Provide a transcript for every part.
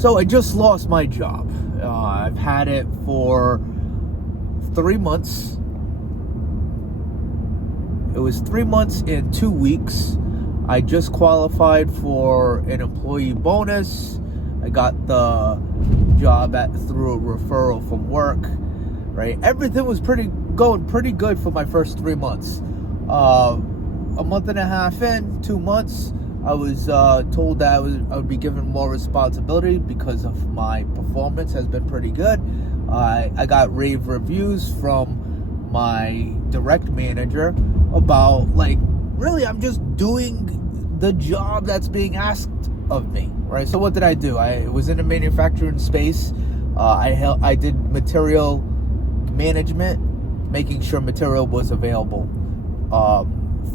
So I just lost my job. I've had it for 3 months. It was 3 months and 2 weeks. I just qualified for an employee bonus. I got the job through a referral from work. Right, everything was going pretty good for my first 3 months. A month and a half in, 2 months, I was told that I would be given more responsibility because of my performance has been pretty good. I got rave reviews from my direct manager about, like, really, I'm just doing the job that's being asked of me, right? So what did I do? I was in a manufacturing space. I did material management, making sure material was available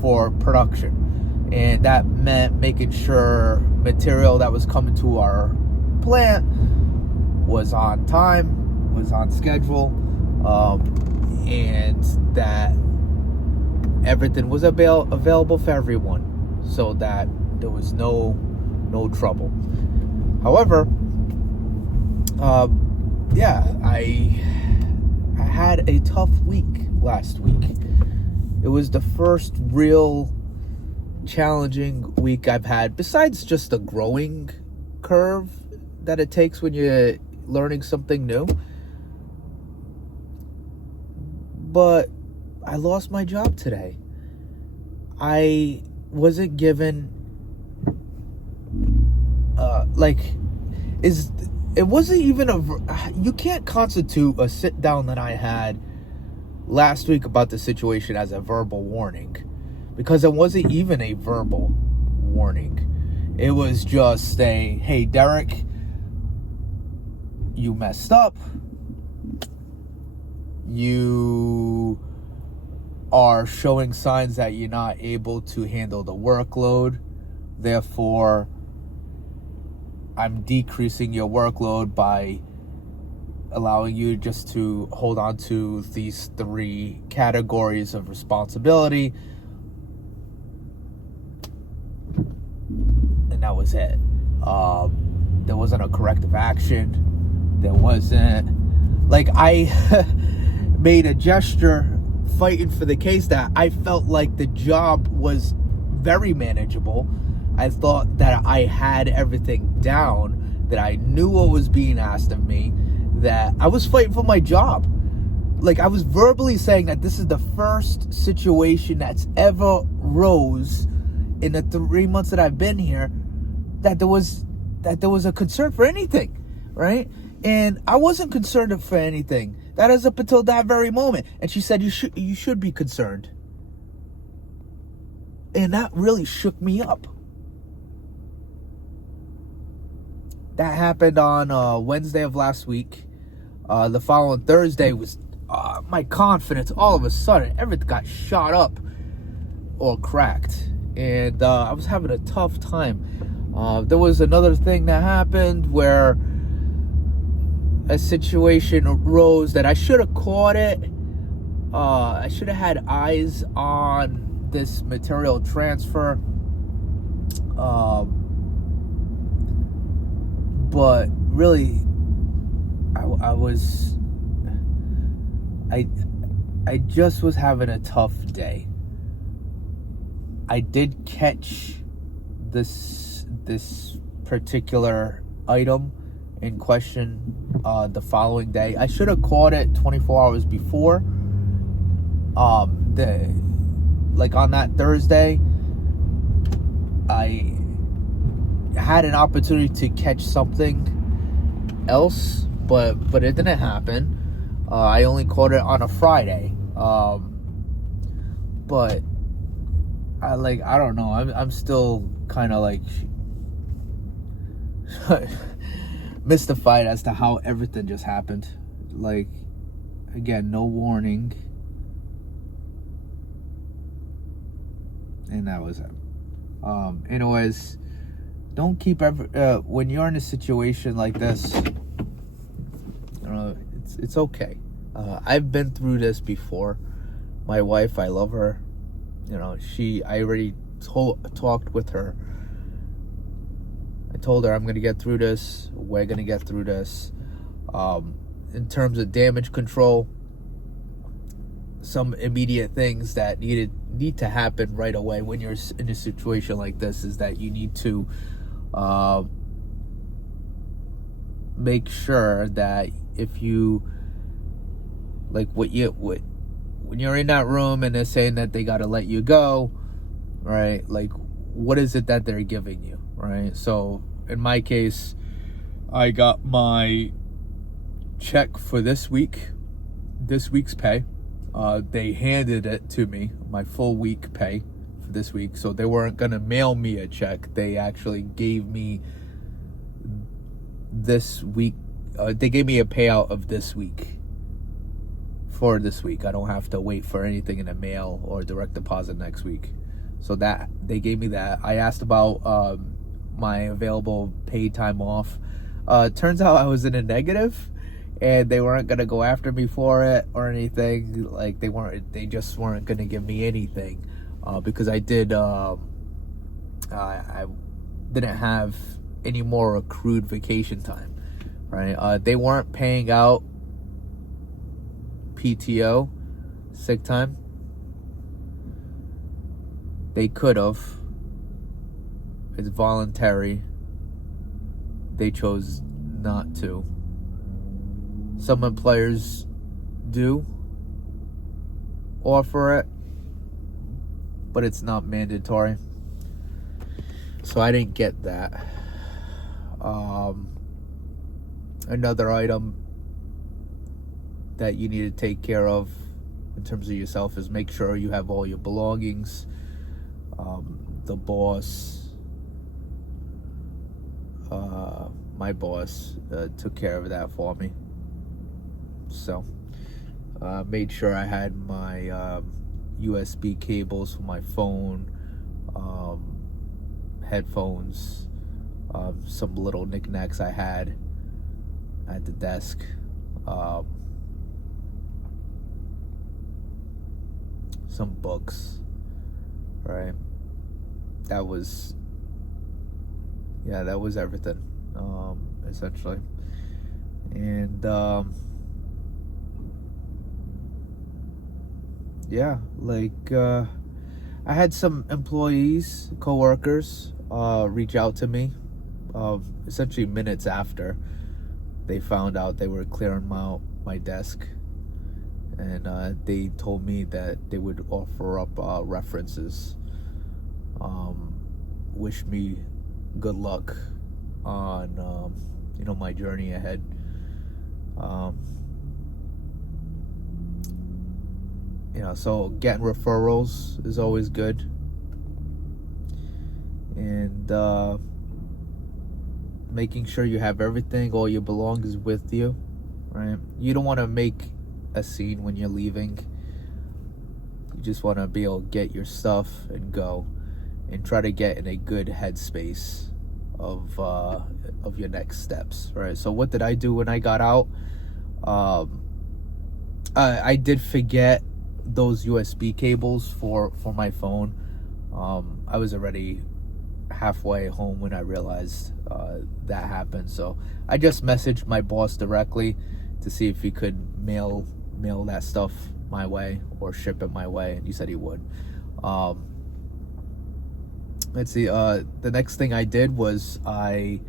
for production. And that meant making sure material that was coming to our plant was on time, was on schedule, and that everything was available for everyone, so that there was no trouble. However, I had a tough week last week. It was the first real challenging week I've had, besides just the growing curve that it takes when you're learning something new. But I lost my job today. I wasn't given it wasn't even you can't constitute a sit down that I had last week about the situation as a verbal warning, because it wasn't even a verbal warning. It was just a, hey, Derek, you messed up. You are showing signs that you're not able to handle the workload. Therefore, I'm decreasing your workload by allowing you just to hold on to these 3 categories of responsibility. And that was it. There wasn't a corrective action. There wasn't, like, I made a gesture fighting for the case that I felt like the job was very manageable. I thought that I had everything down, that I knew what was being asked of me, that I was fighting for my job. Like, I was verbally saying that this is the first situation that's ever rose in the 3 months that I've been here that there was a concern for anything, right? And I wasn't concerned for anything. That is up until that very moment. And she said, you should be concerned. And that really shook me up. That happened on Wednesday of last week. The following Thursday was my confidence. All of a sudden, everything got shot up or cracked. And I was having a tough time. There was another thing that happened where a situation arose that I should have caught it. I should have had eyes on this material transfer. But really, I just was having a tough day. I did catch this particular item in question the following day. I should have caught it 24 hours before. On that Thursday, I had an opportunity to catch something else, but it didn't happen. I only caught it on a Friday. But I don't know. I'm still kind of like mystified as to how everything just happened. Like, again, no warning. And that was it. Anyways, don't keep when you're in a situation like this, it's okay. I've been through this before. My wife, I love her. I already talked with her. I told her I'm going to get through this. We're going to get through this. In terms of damage control, some immediate things that need to happen right away when you're in a situation like this is that you need to make sure that if you like when you're in that room and they're saying that they got to let you go, right? Like, what is it that they're giving you, right? So in my case, I got my check for this week's pay. They handed it to me, my full week pay for this week. So they weren't going to mail me a check. They actually gave me this week. They gave me a payout of this week for this week. I don't have to wait for anything in the mail or direct deposit next week. So that they gave me that. I asked about my available paid time off. Turns out I was in a negative, and they weren't gonna go after me for it or anything. Like they just weren't gonna give me anything because I didn't have any more accrued vacation time, right? They weren't paying out PTO, sick time. They could have. It's voluntary. They chose not to. Some employers do offer it, but it's not mandatory. So I didn't get that. Another item that you need to take care of in terms of yourself is make sure you have all your belongings. The boss, my boss, took care of that for me. So, made sure I had my USB cables for my phone, headphones, some little knickknacks I had at the desk. Some books, right? That was everything, essentially. And I had some employees, coworkers, reach out to me, essentially minutes after they found out they were clearing out my desk, and they told me that they would offer up references, wish me good luck on my journey ahead. So getting referrals is always good, and making sure you have everything, all your belongings with you, right? You don't want to make a scene when you're leaving. You just want to be able to get your stuff and go, and try to get in a good headspace of your next steps, right? So what did I do when I got out? I did forget those USB cables for my phone. I was already halfway home when I realized that happened. So I just messaged my boss directly to see if he could mail that stuff my way or ship it my way, and he said he would. Let's see. The next thing I did was I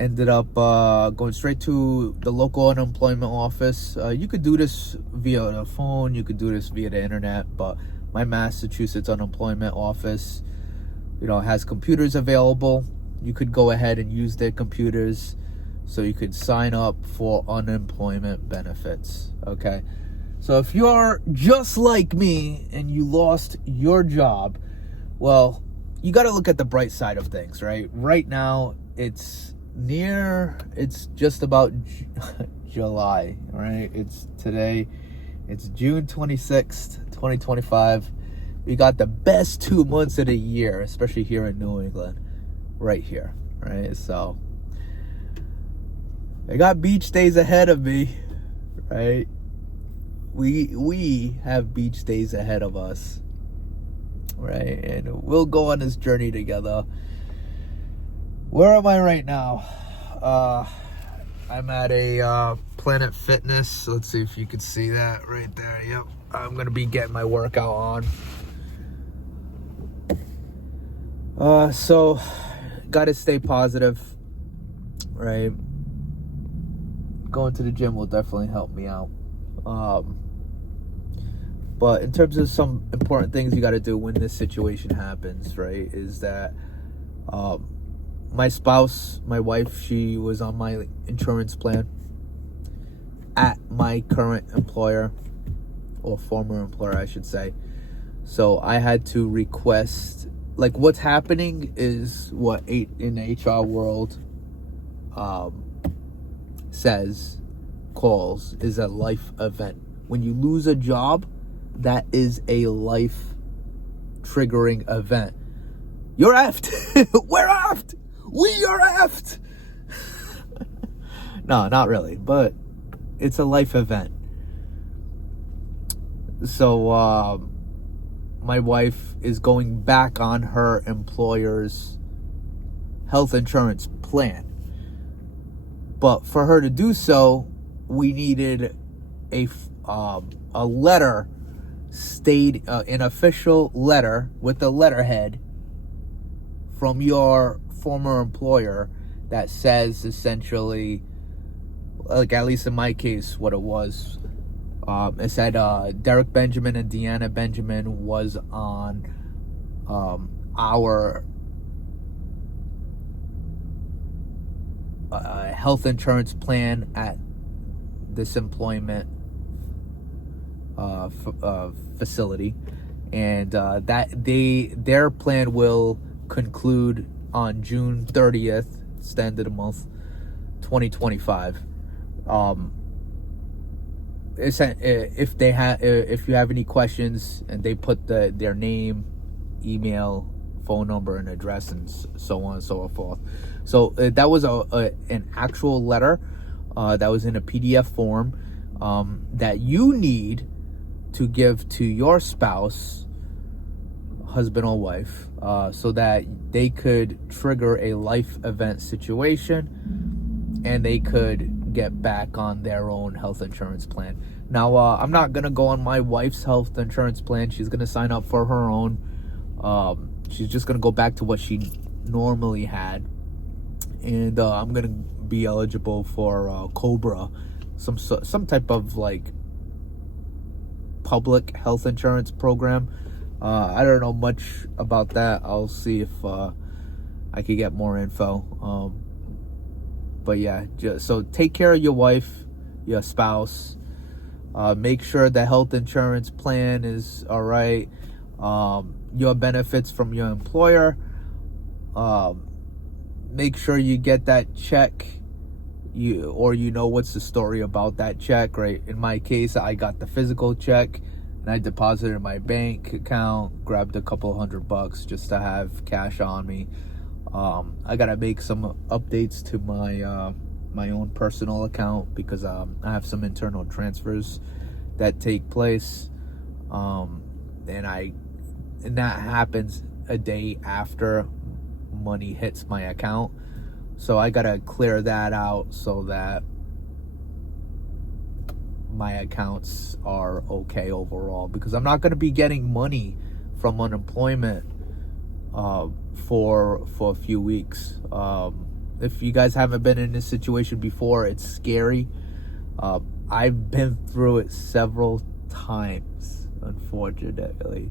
ended up going straight to the local unemployment office. You could do this via the phone, you could do this via the internet, but my Massachusetts unemployment office, has computers available. You could go ahead and use their computers, so you could sign up for unemployment benefits. Okay, so if you're just like me and you lost your job, well, you got to look at the bright side of things, right? Right now, it's just about July, right? It's June 26th, 2025. We got the best 2 months of the year, especially here in New England, right here, right? So I got beach days ahead of me, right? We have beach days ahead of us, right? And we'll go on this journey together. Where am I right now? I'm at a Planet Fitness. Let's see if you can see that right there. Yep. I'm going to be getting my workout on. So, got to stay positive, right? Going to the gym will definitely help me out. But in terms of some important things you got to do when this situation happens, right, is that my spouse, my wife, she was on my insurance plan at my current employer, or former employer, I should say. So I had to request, like, what's happening is what in the HR world calls is a life event. When you lose a job, that is a life triggering event. You're effed. We're effed. We are effed. No, not really, but it's a life event. So my wife is going back on her employer's health insurance plan. But for her to do so, we needed a letter, an official letter with a letterhead from your former employer that says essentially, like at least in my case, what it was. It said Derek Benjamin and Deanna Benjamin was on our health insurance plan at this employment facility, and that their plan will conclude on June 30th, it's the end of the month, 2025. If you have any questions, and they put their name, email, phone number, and address, and so on and so forth. So that was an actual letter that was in a PDF form that you need to give to your spouse, husband or wife, so that they could trigger a life event situation and they could get back on their own health insurance plan. Now, I'm not going to go on my wife's health insurance plan. She's going to sign up for her own. She's just going to go back to what she normally had. And I'm going to be eligible for COBRA, some type of like public health insurance program. I don't know much about that. I'll see if I could get more info. But yeah, so take care of your wife, your spouse. Make sure the health insurance plan is all right. Your benefits from your employer. Make sure you get that check. You know what's the story about that check, right? In my case, I got the physical check and I deposited it in my bank account, grabbed a couple $100 just to have cash on me. I gotta make some updates to my own personal account because I have some internal transfers that take place, and that happens a day after money hits my account. So I gotta clear that out so that my accounts are okay overall, because I'm not gonna be getting money from unemployment for a few weeks. If you guys haven't been in this situation before, it's scary. I've been through it several times, unfortunately,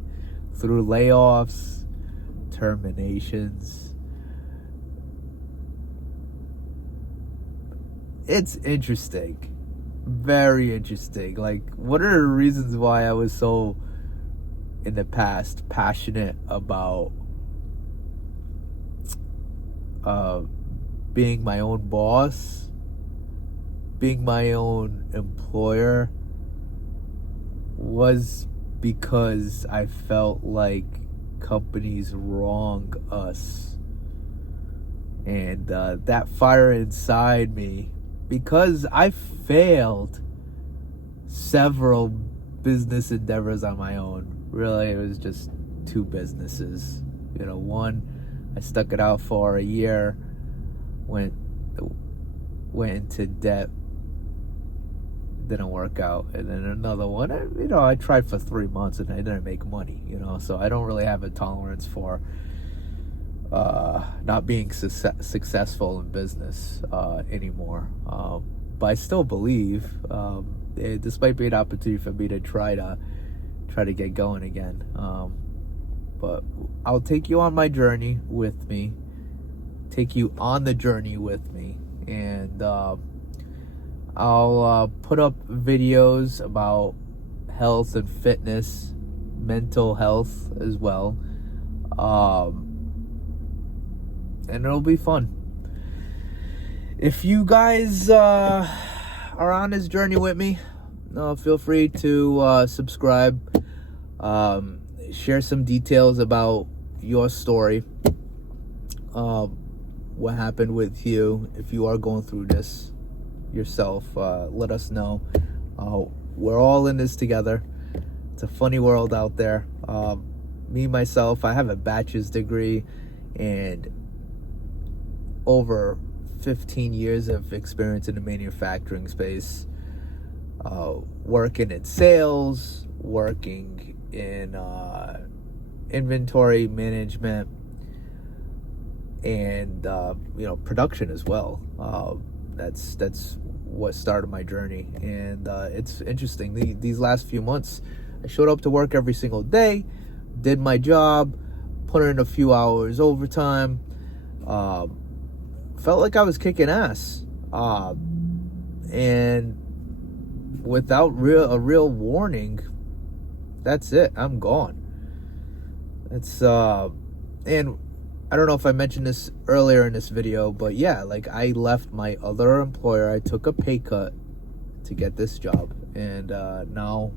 through layoffs, terminations. It's interesting, very interesting. Like, what are the reasons why I was so, in the past, passionate about being my own boss, being my own employer, was because I felt like companies wrong us. And that fire inside me, because I failed several business endeavors on my own. Really, it was just 2 businesses. One, I stuck it out for a year, went into debt, didn't work out, and then another one. I tried for 3 months and I didn't make money. So I don't really have a tolerance for not being successful in business anymore. But I still believe, this might be an opportunity for me to try to get going again. But I'll take you on my journey with me, take you on the journey with me, and I'll put up videos about health and fitness, mental health as well, and it'll be fun. If you guys are on this journey with me, feel free to subscribe, share some details about your story, what happened with you. If you are going through this yourself, let us know. We're all in this together. It's a funny world out there. Me, myself, I have a bachelor's degree and over 15 years of experience in the manufacturing space, working in sales, working in inventory management, and production as well. That's what started my journey, and it's interesting. These last few months, I showed up to work every single day, did my job, put in a few hours overtime, felt like I was kicking ass, and without a real warning, that's it. I'm gone. It's and I don't know if I mentioned this earlier in this video, but yeah, like, I left my other employer. I took a pay cut to get this job, and now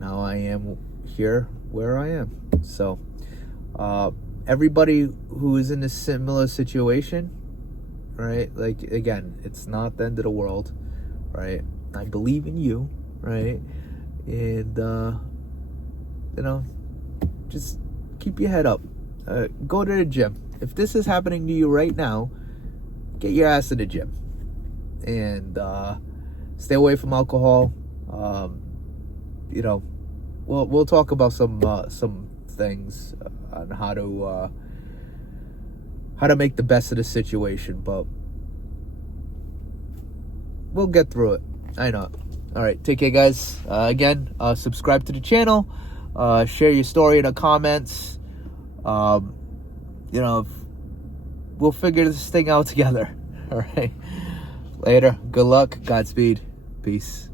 I am here where I am. So everybody who is in a similar situation, right? Like, again, it's not the end of the world, right? I believe in you, right? And just keep your head up. Go to the gym. If this is happening to you right now, get your ass to the gym, and stay away from alcohol. We'll talk about some things on how to make the best of the situation, but we'll get through it. I know. All right, take care, guys. Again, subscribe to the channel. Share your story in the comments. We'll figure this thing out together. All right. Later. Good luck. Godspeed. Peace.